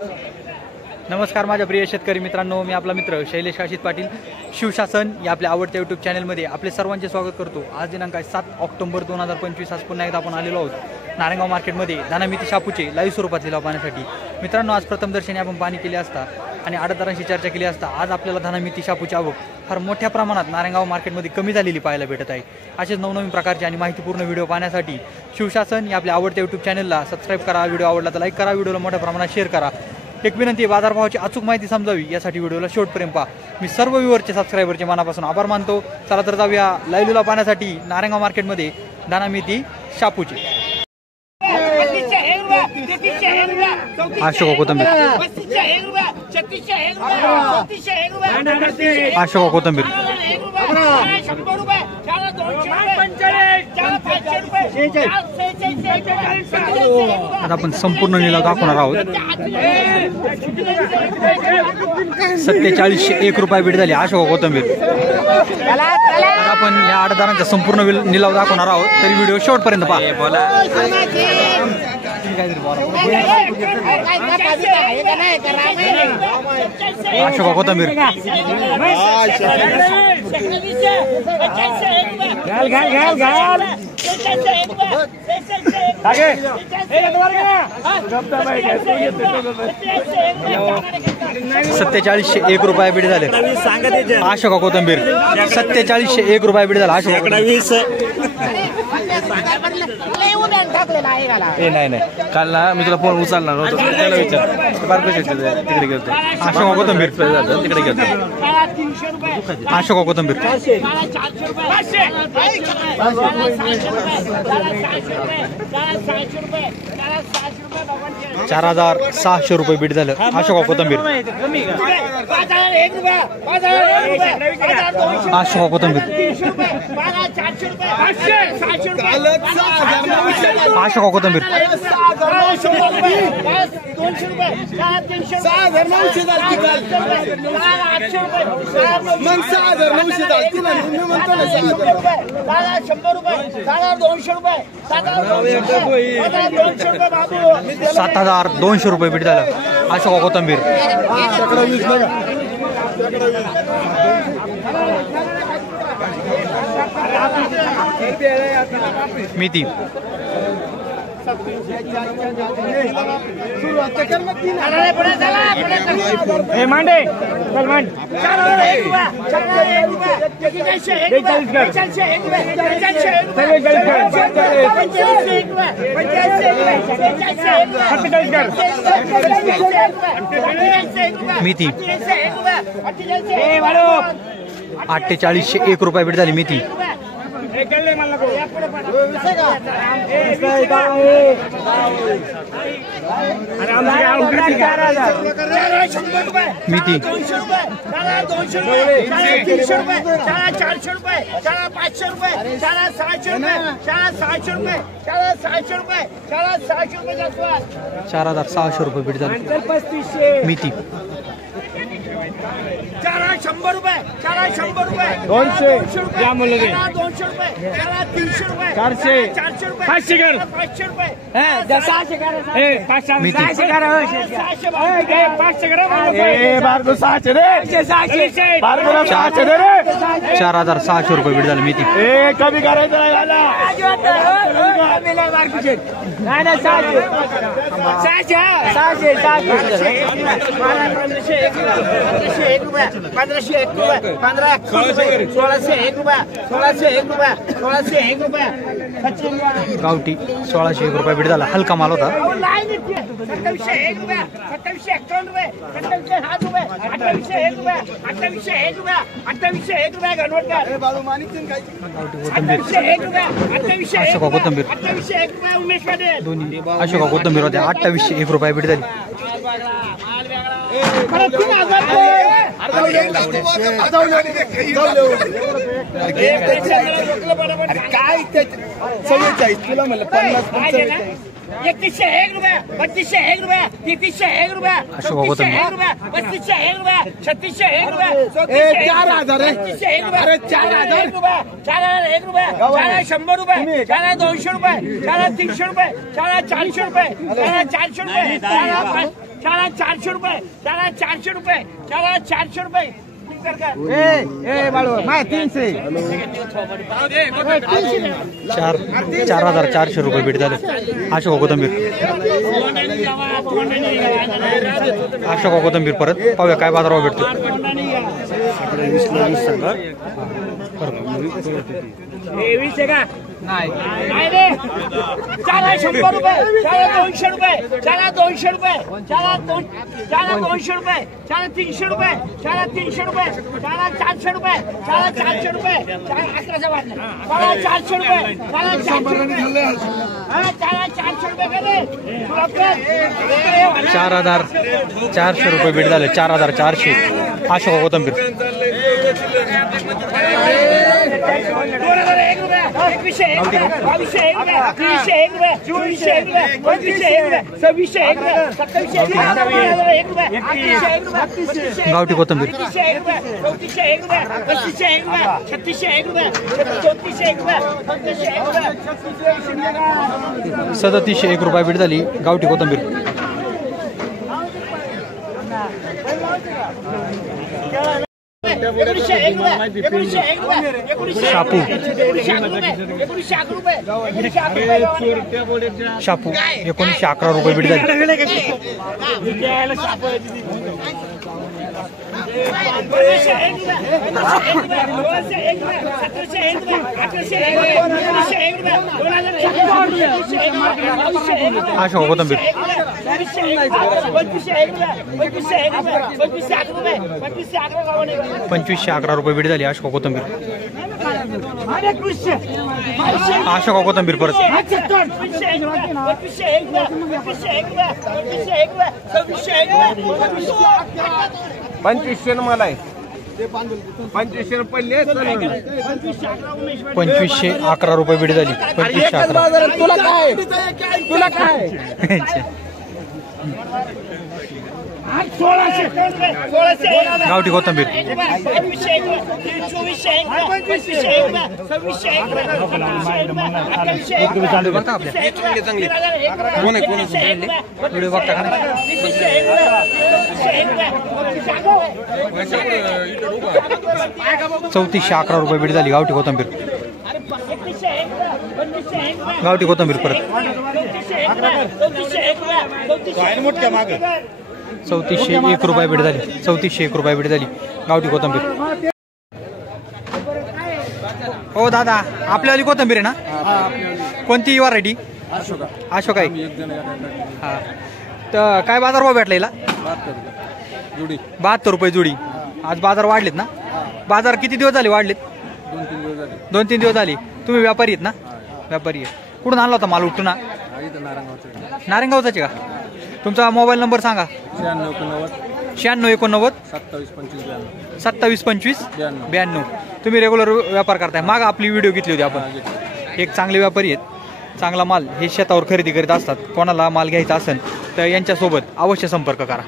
नमस्कार माझ्या प्रिय शेतकरी मित्रांनो, मी आपला मित्र शैलेश काशीत पाटील शिवशासन या आपल्या आवडत्या यूट्यूब चॅनलमध्ये आपले सर्वांचे स्वागत करतो। आज दिनांक 7 ऑक्टोबर 2025 आज पुन्हा एकदा आपण आलेलो आहोत नारायणगाव मार्केटमध्ये दानामिती शापूचे लाईव्ह स्वरूपात लिलाव पाहण्यासाठी। मित्रांनो, आज प्रथमदर्शनी आपण पाहणी केली असता आणि आडतदारांशी चर्चा केली असता आज आपल्याला दानामिती शापूची आवक फार मोठ्या प्रमाणात नारायणगाव मार्केटमध्ये कमी झालेली पाहायला भेटत आहे। असेच नवनवीन प्रकारचे आणि माहितीपूर्ण व्हिडिओ पाहण्यासाठी शिवशासन या आपल्या आवडत्या यूट्यूब चॅनलला सबस्क्राईब करा, व्हिडिओ आवडला तर लाईक करा, व्हिडिओला मोठ्या प्रमाणात शेअर करा। एक विनंती, बाजारभावाची अचूक माहिती समजावी यासाठी व्हिडिओला शेवटपर्यंत पहा। मी सर्व व्ह्यूअरचे सबस्क्रायबरचे मनापासून आभार मानतो। चला तर जाऊया लाईव्ह लिलाव पाहण्यासाठी नारायणगाव मार्केटमध्ये दानामिती शापूची। अशोक कोथंबीर, अशोक कोथंबीर आता आपण संपूर्ण निलाव दाखवणार आहोत। 4701 रुपये बीट झाली अशोक कोथंबीर। आपण या आडदारांचा संपूर्ण निलाव दाखवणार आहोत, तरी व्हिडिओ शेवटपर्यंत पहा। अशोक कोथंबीर, घाल घाल घाल घाल 4701 रुपये बीट झाले अशोक कोथंबीर। 4701 रुपये बीट झाला अशोक। नाही नाही, काल ना मी तुला फोन उचलणार नव्हतो, त्याला विचार तिकडे गेलो अशोक कोथंबीर तिकडे गेलो अशोक कोथंबीर। 4600 रुपये बीट झालं अशोक कोथंबीर। अशोक कोथंबीर, अशोक कोथंबीर, ₹7200 रुपये बीट झालं अशोक कोथंबीर। मेथी मांडे मेथी 4801 रुपये बीट झाली मेथी। मेथी 4600 रुपये बीट झाली मेथी। 100 रुपये 200 रुपये 200 रुपये 400 रुपये 500 कर 500 रुपये 600 कर 500 कर 500 कर बारको 600 रे 600 रे 4600 रुपये बीट झाली मेथी। कमी करायचं नाही ना 600 गावठी 1601 रुपये बीट झाला, हलका माल होता। 2701 रुपये 2751 रुपये 2707 रुपये 2801 रुपये 2801 रुपये 2801 रुपये गणवटकर अशोक कोथंबीर 2801 रुपये उमेश पाटील दोन्ही अशोक कोथंबीर होते 2801 रुपये बीट झाली। काय 47 तुला म्हणलं 50 3101 रुपये 3201 रुपये 3301 रुपये 3401 रुपये 3501 रुपये 3601 रुपये 4000 अरे 4000 रुपये 4001 रुपये 100 रुपये 200 रुपये 300 रुपये 400 रुपये 400 रुपये चारा 400 रुपये, चारा 400 रुपये, चारा 400 रुपये. चार 4,400 रुपये भेट झाले. अशोक कोथंबीर, अशोक कोथंबीर परत पाहूया काय बाजारावर भेटतो. वीस आहे का? नाही रे. चारा 100 रुपये, चारा 200 रुपये, चारा 200 रुपये, चारा 200 रुपये, चारा 300 रुपये, चारा 300 रुपये, चारा 400 रुपये, चारा 400 रुपये, चारा 11चा वाढला, चारा 400 रुपये, चारा 400 रुपये, चारा 400 रुपये का रे? 4,400 रुपये भेट झाले. 4,400 अशोक कोथंबीर. 2,001 रुपये, 21,001 रुपये, 22,001 रुपये, 23,001 रुपये, 24,001 रुपये, 25,001 रुपये, 26,001 रुपये, 27,001 रुपये, 28,001 रुपये, गावठी कोथंबीर 33,001 रुपये, 34,001 रुपये, 35,001 रुपये, 36,001 रुपये, 34,001 रुपये, 35,001 रुपये, 3701 रुपये भेट झाली. गावठी कोथंबीर. शापू, शापू 1911 रुपये भेट झाली. 18,001 अशोक कोथंबीर. 2511 रुपये भेट झाली. अशोक कोथंबीर. अशोक कोथंबीर परत 2500 मला आहे. 2500 पडले. 2511 रुपये भेट झाली. 2511. तुला काय, तुला काय? 1600 गावठी कोथंबीर. 3411 रुपये भेट झाली. गावठी कोथंबीर. गावठी कोथंबीर परत 3401 रुपये भेट झाली. 3401 रुपये भेट झाली. गावठी कोथंबीर. हो दादा, आपल्यावाली कोथंबीर आहे ना? कोणती व्हरायटी? अशोक आहे. हा, तर काय बाजारभाव भेटला हिला? 72 रुपये जोडी. आज बाजार वाढलेत ना? बाजार किती दिवस झाले वाढलेत? 2-3 दिवस झाले. तुम्ही व्यापारी आहेत ना? व्यापारी आहे. कुठून आणला होता माल उठून? नारायणगावचाचे का? तुमचा मोबाईल नंबर सांगा. 9689 2725 92. तुम्ही रेग्युलर व्यापार करताय. माग आपली व्हिडिओ घेतली होती आपण. एक चांगले व्यापारी आहेत. चांगला माल हे शेतावर खरेदी करीत असतात. कोणाला माल घ्यायचा असेल तर यांच्यासोबत अवश्य संपर्क करा.